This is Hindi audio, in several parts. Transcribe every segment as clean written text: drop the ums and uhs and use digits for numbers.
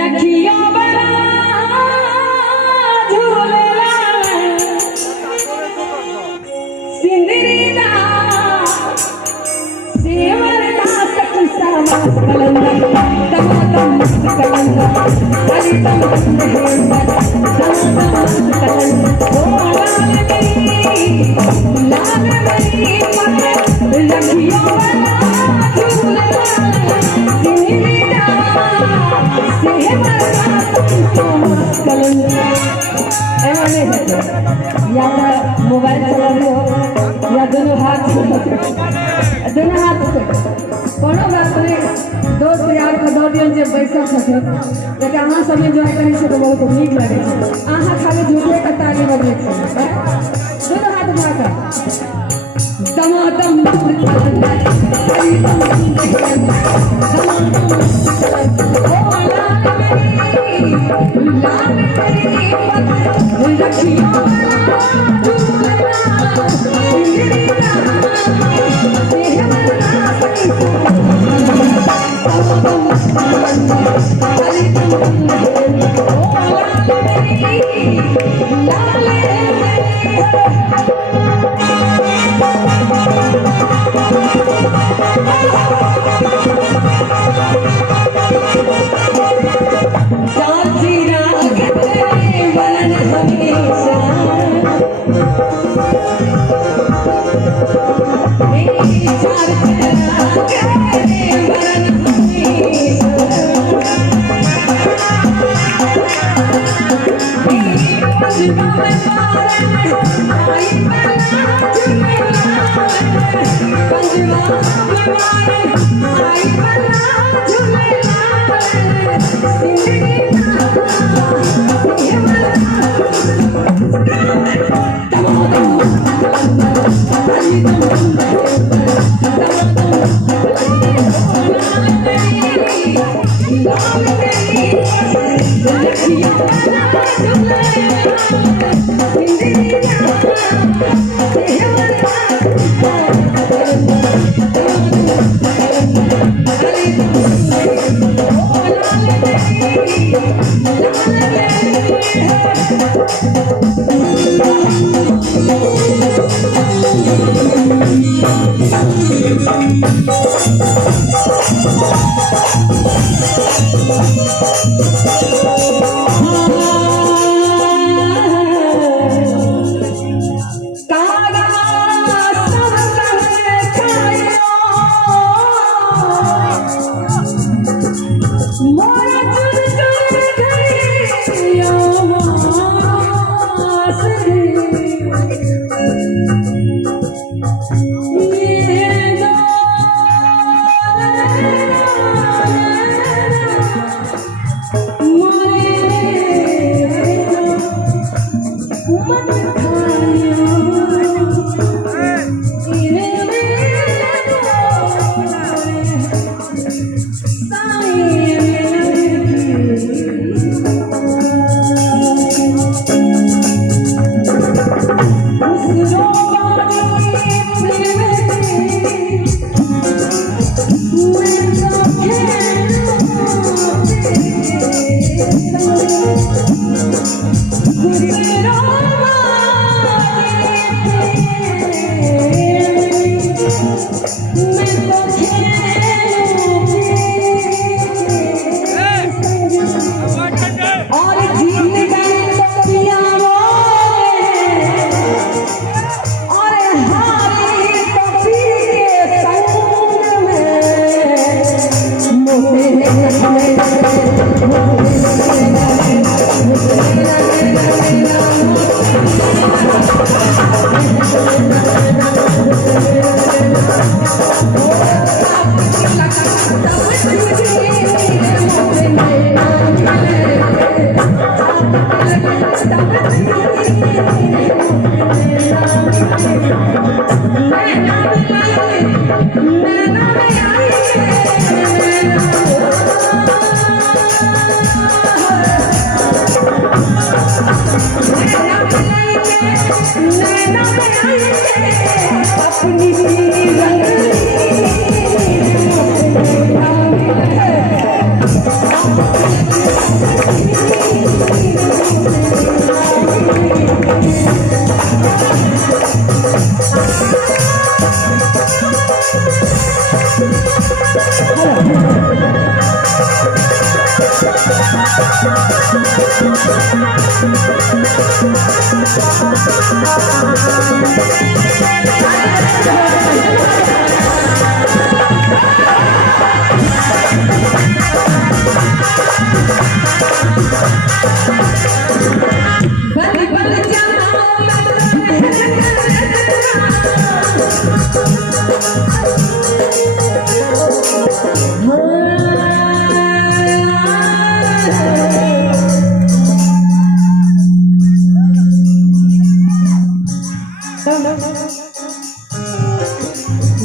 लखिया बड़ा झूलेला सिंदरीदा सेवरदा सकुसा कलंदा तमातम कलंदा हरितम कलंदा तमातम कलंदा ओ लाल गई मत लखिया बड़ा झूलेला सिंदरीदा या मोबाइल चला रहे हो या दोनों हाथ कोनो बात नहीं दोस्त यार को दो दिन जब बैसल छथिन लेकिन अहाँ सब एंजॉय करै छै तो बहुत नीक लगे छै अहाँ खाली झूठे के ताली बजै छै दोनों हाथ उठा कर दमादम अपनी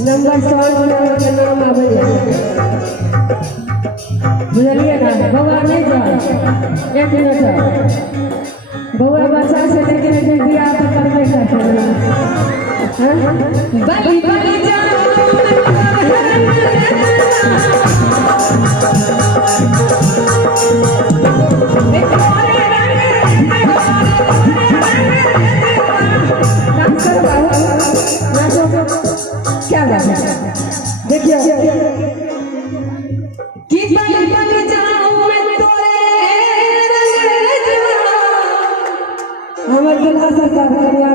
नंबर 100 के नाम आवे बुझलिए ना बउआ नहीं जा एक मिनट बउआ बच्चा से लेके बियाह तो करबे करते हां बली बली क्या बात है देखिए कि बली बली जाऊं मैं तोरे हमर दुल्हा सरकार करिया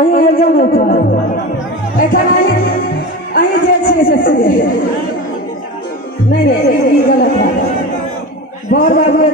अहीं एजम होता एखन अहीं जे छै से नहीं ई गलत है बार बार